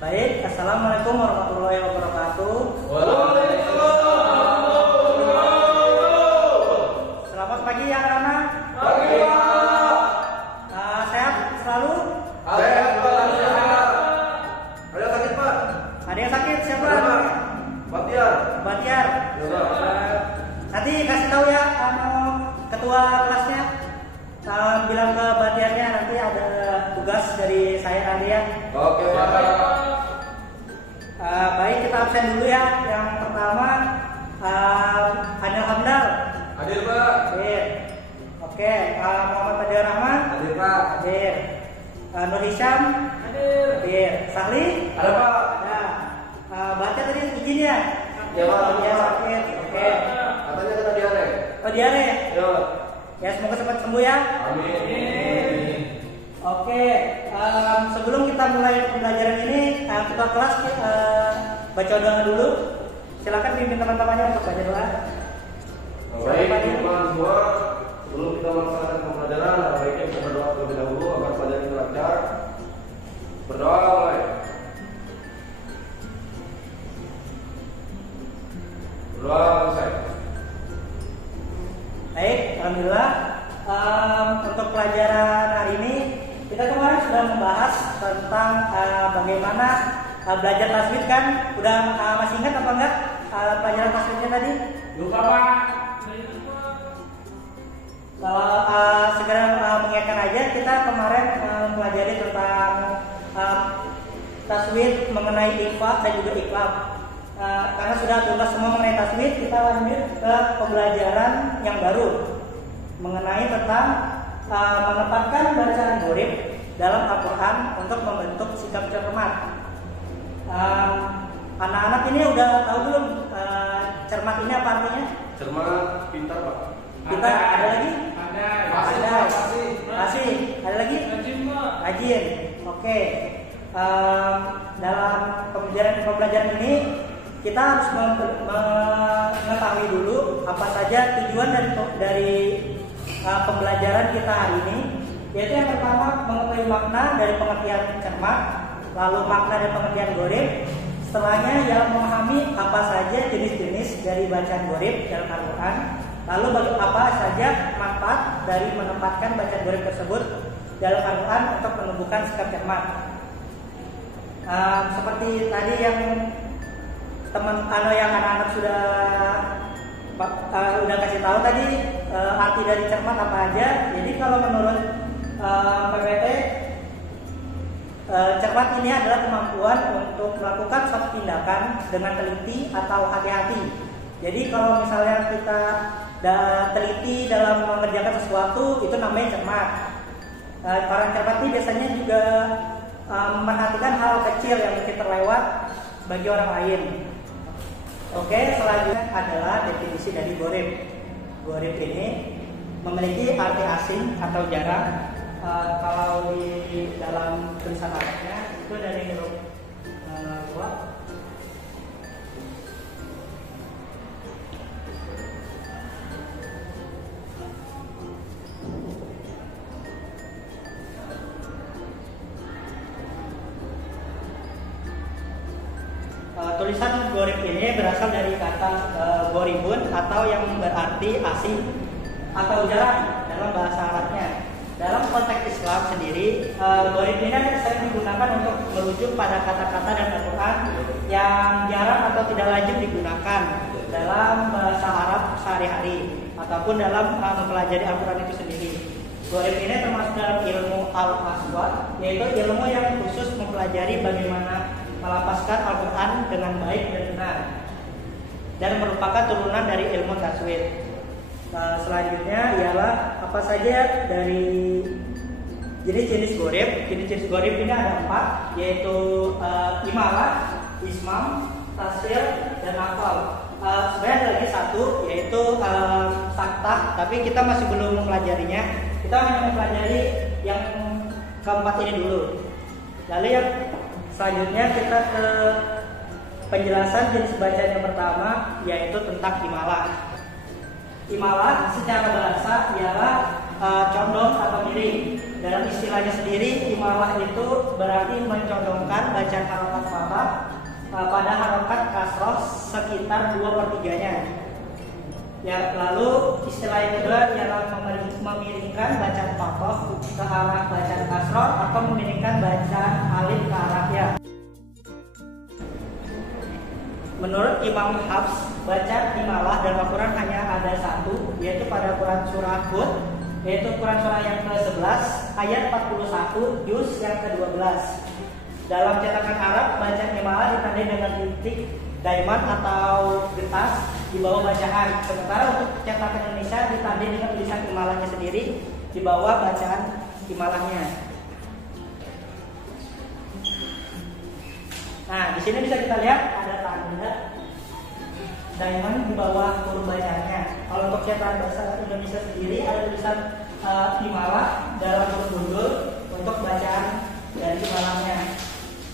Baik, assalamualaikum warahmatullahi wabarakatuh. Selamat pagi ya anak-anak. Pagi, Pak. Sehat selalu? Sehat, Pak. Ada yang sakit, Pak? Ada yang sakit? Siapa? Batiar. Batiar. Nanti kasih tahu ya ketua kelasnya. Bilang ke Batiarnya nanti ada tugas dari saya nanti ya. Oke, Pak. Baik, kita absen dulu ya. Yang pertama Anil Hamdal. Hadir, Pak. Hadir. Oke, Muhammad Fadil Rahman. Hadir, Pak. Hadir. Nur Hisham. Hadir. Hadir. Sahli. Ada, Pak. Ada. Baca tadi izin ya. Ya, Pak. Dia sakit. Oke. Katanya kena diare. Oh, diare. Ya. Ya, semoga cepat sembuh ya. Amin. Oke, sebelum kita mulai pembelajaran ini, ketua kelas baca doa dulu. Silakan pimpin teman-temannya untuk baca doa. Baik, teman-teman semua, sebelum kita melaksanakan pembelajaran, baiknya kita berdoa terlebih dahulu agar pelajaran kita lancar. Berdoa mulai. Berdoa selesai. Baik, alhamdulillah. Untuk pelajaran hari ini kita kemarin sudah membahas tentang bagaimana belajar tajwid kan. Udah masih ingat apa enggak pelajaran tajwidnya tadi? Lupa, Pak. Segera mengingatkan aja, kita kemarin mempelajari tentang tajwid mengenai ikhfa dan juga iqlab. Karena sudah tuntas semua mengenai tajwid, kita lanjut ke pembelajaran yang baru mengenai tentang menempatkan bacaan gharib dalam Al-Quran untuk membentuk sikap cermat. Anak-anak ini udah tahu belum cermat ini apa artinya? Cermat, pintar, Pak. Pintar, ada lagi? Ada. Masih. Ada lagi? Rajin. Oke. Dalam pembelajaran ini kita harus mengetahui dulu apa saja tujuan dari pembelajaran kita hari ini, yaitu yang pertama mengetahui makna dari pengertian cermat, lalu makna dari pengertian gharib. Setelahnya ialah memahami apa saja jenis-jenis dari bacaan gharib dalam Al-Quran, lalu apa saja manfaat dari menempatkan bacaan gharib tersebut dalam Al-Quran untuk menumbuhkan sikap cermat. Seperti tadi yang yang anak-anak sudah kasih tahu tadi arti dari cermat apa aja. Jadi kalau menurut PPT, cermat ini adalah kemampuan untuk melakukan suatu tindakan dengan teliti atau hati-hati. Jadi kalau misalnya kita teliti dalam mengerjakan sesuatu, itu namanya cermat. Orang cermat ini biasanya juga memperhatikan hal kecil yang mungkin terlewat bagi orang lain. Oke, selanjutnya adalah definisi dari gharib. Gharib ini memiliki arti asing atau jarang. Kalau di dalam tulisan Arabnya itu dari huruf dua. Tulisan gharib ini berasal dari kata gharibun atau yang berarti asing atau jarang dalam bahasa Arabnya. Dalam konteks Islam sendiri, gharib ini sering digunakan untuk merujuk pada kata-kata dalam Al-Quran yang jarang atau tidak lazim digunakan dalam bahasa Arab sehari-hari ataupun dalam mempelajari Al-Quran itu sendiri. Gharib ini termasuk dalam ilmu al-aswad, yaitu ilmu yang khusus mempelajari bagaimana melapaskan Al-Quran dengan baik dan benar, dan merupakan turunan dari ilmu tajwid. Selanjutnya ialah apa saja dari jenis-jenis gharib. Jenis-jenis gharib ini ada 4, yaitu imalah, ismam, tasir, dan hafal. Sebenarnya ada lagi satu, yaitu saktah, tapi kita masih belum mempelajarinya. Kita hanya mempelajari yang keempat ini dulu. Lalu yang selanjutnya kita ke penjelasan jenis bacaan yang pertama yaitu tentang imalah. Imalah secara bahasa ialah condong atau miring. Dalam istilahnya sendiri, imalah itu berarti mencondongkan bacaan harokat fathah pada harokat kasroh sekitar 2/3-nya. Ya, lalu istilah yang kedua ialah memiringkan bacaan fathah ke arah bacaan kasroh atau memiringkan bacaan alif ke arah ya. Menurut Imam Hafs, bacaan imalah dalam Al-Quran hanya ada satu, yaitu pada Quran surah Hud, yaitu Quran surah yang ke-11 ayat 41 juz yang ke-12. Dalam cetakan Arab, bacaan imalah ditandai dengan titik diamond atau getas di bawah bacaan. Sementara untuk cetakan Indonesia ditandai dengan tulisan imalahnya sendiri di bawah bacaan imalahnya. Nah, di sini bisa kita lihat ada tanda diamond di bawah huruf bacaannya. Kalau untuk cetakan bahasa Indonesia sendiri ada tulisan imalah dalam huruf gundul untuk bacaan dari imalahnya.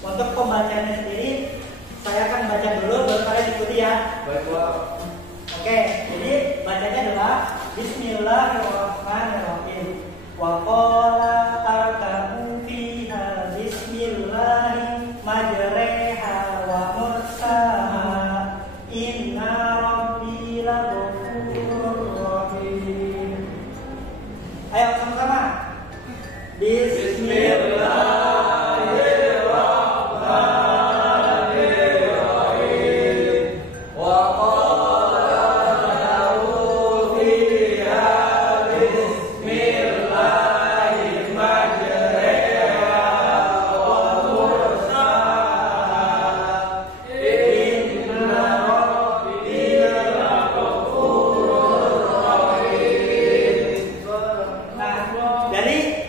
Untuk pembacaannya sendiri saya akan baca dulu baru kalian ikuti ya. Baiklah. Oke, jadi bacanya adalah Bismillahirrahmanirrahim. Wa qala arkabu fiha bismillahi majreha wa mursaha inna rabbi laghafurur rahim. Ayo sama-sama. Bismillah.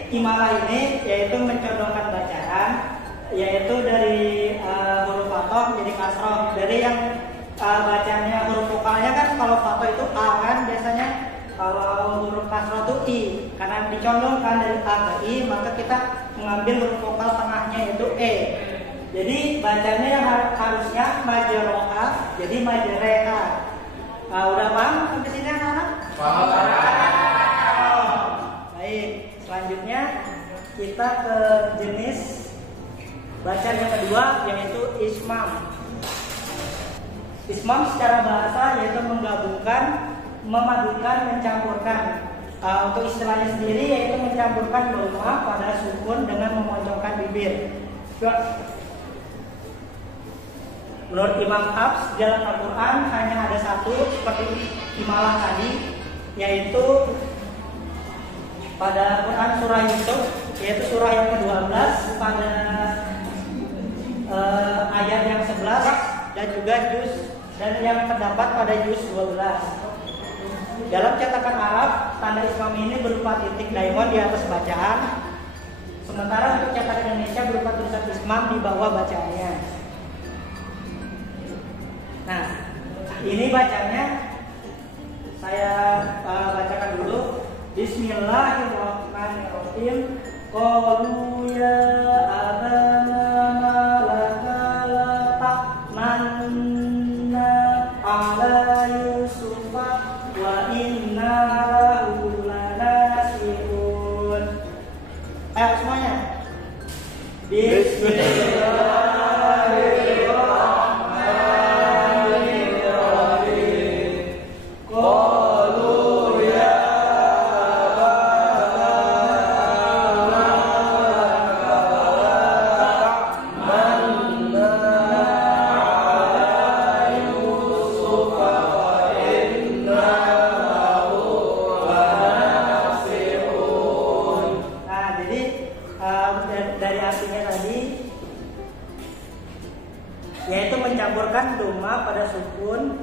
Imalah ini yaitu mencondongkan bacaan, yaitu dari huruf fathah menjadi kasroh. Dari yang bacaannya huruf vokalnya kan kalau fathah itu a kan biasanya, kalau huruf kasroh itu i. Karena dicondongkan dari a ke i, maka kita mengambil huruf vokal tengahnya yaitu e. Jadi bacanya yang harusnya majroha jadi majreha. Udah paham sampai sini anak-anak? Paham. Baik. Selanjutnya kita ke jenis bacaan yang kedua yaitu ismam. Ismam secara bahasa yaitu menggabungkan, memadukan, mencampurkan. Untuk istilahnya sendiri yaitu mencampurkan doma pada sukun dengan memojokkan bibir. Menurut Imam Hafs, dalam Al-Quran hanya ada satu seperti imalah tadi, yaitu pada Quran surah Yusuf, yaitu surah yang ke-12 pada ayat yang 11 dan juga juz dan yang terdapat pada juz 12. Dalam cetakan Arab, tanda ismam ini berupa titik diamond di atas bacaan, sementara untuk cetakan Indonesia berupa tulisan ismam di bawah bacaannya. Nah, ini bacanya saya bacakan dulu. Bismillahirrahmanirrahim. Qalu ya abana ma laka la ta'manna ala yusufa wa inna lahu lanasihun. Ayo semuanya. Bismillah. Dari artinya tadi yaitu mencampurkan doma pada sukun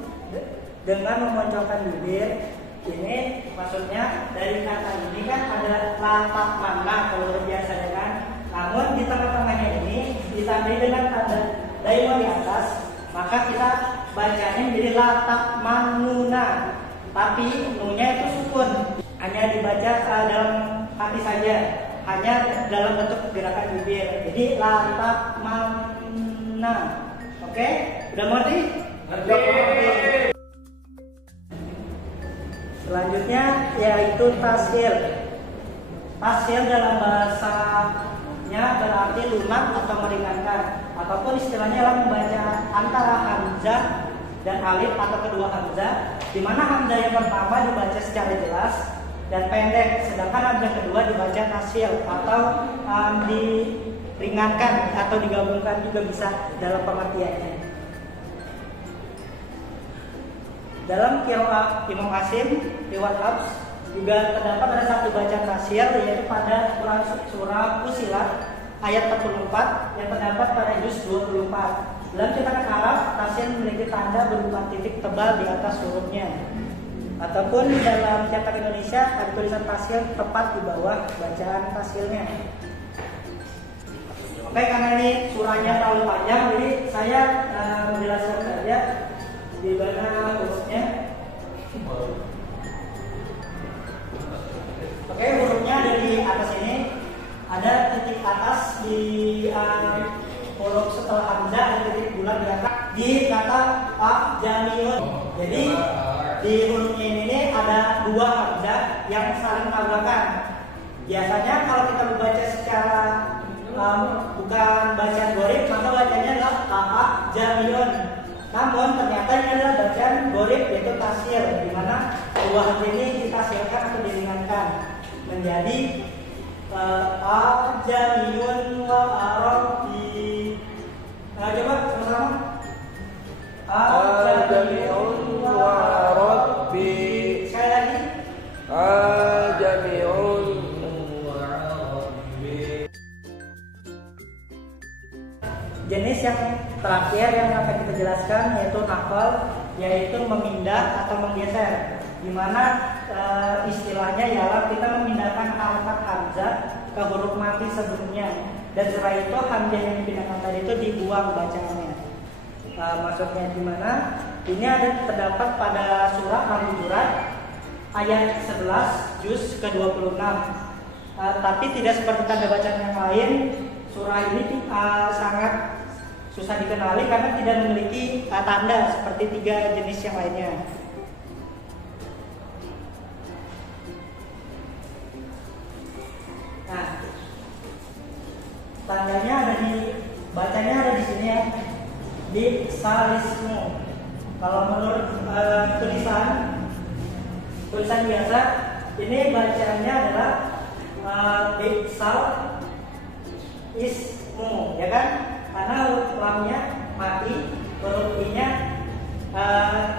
dengan memoncongkan bibir. Ini maksudnya dari kata ini kan ada latak mana kalau biasanya kan, namun di tengah-tengahnya ini ditandai dengan tanda diamond di atas, maka kita bacanya menjadi latak manuna, tapi nunya itu sukun, hanya dibaca dalam hati saja, hanya dalam bentuk gerakan bibir. Jadi latak mana. Oke, Udah mengerti? Ngerti. Selanjutnya yaitu tashil. Tashil dalam bahasanya berarti lunak atau meringankan, ataupun istilahnya adalah membaca antara hamzah dan alif atau kedua hamzah, di mana hamzah yang pertama dibaca secara jelas dan pendek, sedangkan hamzah kedua dibaca tashil atau diringankan atau digabungkan juga bisa dalam pengertiannya. Dalam qiraah Imam Asim riwayat Hafs juga terdapat ada satu bacaan tashil, yaitu pada Quran surah Fussilat ayat 44 yang terdapat pada juz 24. Dalam cetakan Arab, tashil memiliki tanda berupa titik tebal di atas hurufnya. Ataupun dalam cetak Indonesia ada tulisan tashil tepat di bawah bacaan tashilnya. Oke, karena ini surahnya terlalu panjang, jadi saya menjelaskan saja di mana hurufnya. Oke, hurufnya ada di atas ini. Ada titik atas di huruf setelah hamzah, ada titik bulat di atas di kata jamiun. Jadi di hurufnya ini ada dua hamzah yang saling tabrakan. Biasanya kalau kita membaca secara bukan bacaan gharib, maka bacanya adalah jamiun. Namun ternyata ini adalah bacaan gharib, yaitu tashil, di mana dua hamzah ini ditashilkan atau diringankan menjadi jamiun wa arabi. Coba sama-sama. Jamiun wa arabi. Sekali lagi. Jamiun wa arabi. Jenis yang terakhir yang akan kita jelaskan yaitu naqal, yaitu memindah atau menggeser, di mana istilahnya ialah kita memindahkan harokat hamzah ke huruf mati sebelumnya, dan setelah itu hamzah yang dipindahkan tadi itu dibuang bacaannya. Maksudnya di mana? Ini ada terdapat pada surah Al-Hujurat ayat 11 juz ke-26. Tapi tidak seperti tanda bacaan yang lain, surah ini sangat susah dikenali karena tidak memiliki tanda seperti tiga jenis yang lainnya. Nah, tandanya ada di bacanya ada di sini ya, di salismu. Kalau menurut tulisan biasa, ini bacanya adalah di sal ismu, ya kan? Karena huruf lamnya mati, huruf i-nya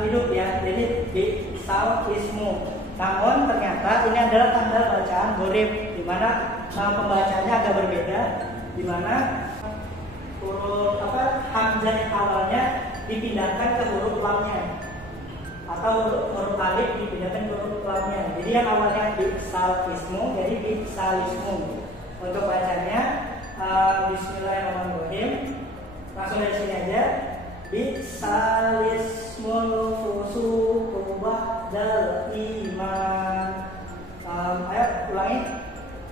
hidup ya, jadi di sal ismu. Namun ternyata ini adalah tanda bacaan gharib, di mana pembacaannya agak berbeda, di mana huruf hamzah yang awalnya dipindahkan ke huruf lamnya, atau huruf alif dipindahkan ke huruf lamnya. Jadi yang awalnya di sal ismu jadi di salismu. Untuk bacanya Bismillahirrahmanirrahim. Langsung dari sini aja. Bisalismul fusuqu ba'dal iman. Ayo ulangi.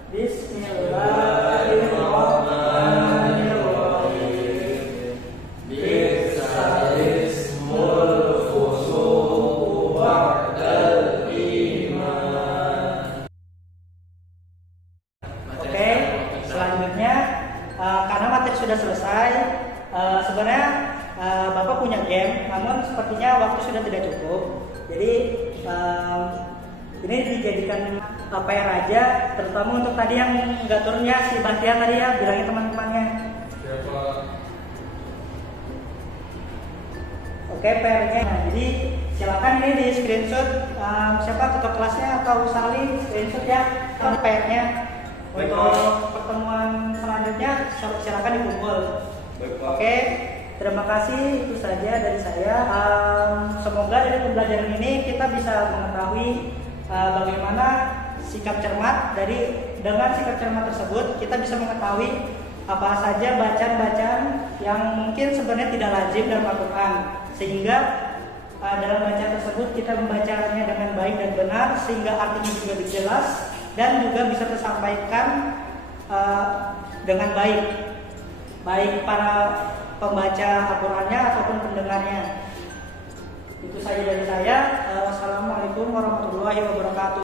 Bismillahirrahmanirrahim. Bisalismul fusuqu ba'dal iman. Oke, selanjutnya karena materi sudah selesai, sebenarnya Bapak punya game, namun sepertinya waktu sudah tidak cukup. Jadi ini dijadikan PR aja, terutama untuk tadi yang nggak turunnya si Bastian tadi ya, bilangin teman-temannya. Siapa? Oke, PR-nya. Nah, jadi silakan ini di screenshot, siapa ketua kelasnya atau Sali screenshot ya PR-nya. Untuk pertemuan selanjutnya silakan dikumpul. Oke, terima kasih, itu saja dari saya. Semoga dari pembelajaran ini kita bisa mengetahui bagaimana sikap cermat. Dengan sikap cermat tersebut kita bisa mengetahui apa saja bacaan-bacaan yang mungkin sebenarnya tidak lazim dalam Al-Quran, sehingga dalam bacaan tersebut kita membacanya dengan baik dan benar, sehingga artinya juga jelas dan juga bisa tersampaikan dengan baik para pembaca Al-Qur'annya ataupun pendengarnya. Itu saja dari saya. Wassalamualaikum warahmatullahi wabarakatuh.